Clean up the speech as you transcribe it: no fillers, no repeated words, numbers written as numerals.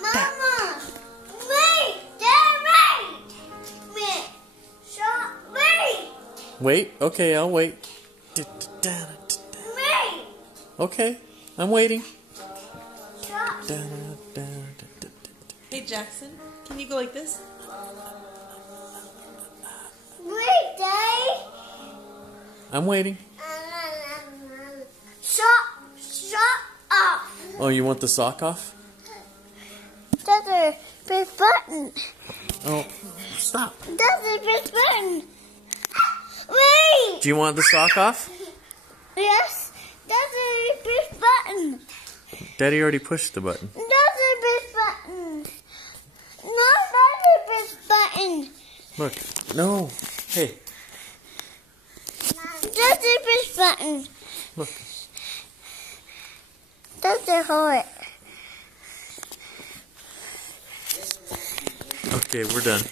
Mama, wait, Dad, wait. Stop, wait. Wait? Okay, I'll wait. Wait. Okay, I'm waiting. Stop. Hey Jackson, can you go like this? Wait, Daddy. I'm waiting. Shut up. Oh, you want the sock off? That's a big button. Oh, stop. That's a big button. Wait. Do you want the sock off? Yes, that's a big button. Daddy already pushed the button. That's a big button. No, that's a big button. Look, no. Hey, That's a big button. look. That's a heart. Okay, we're done.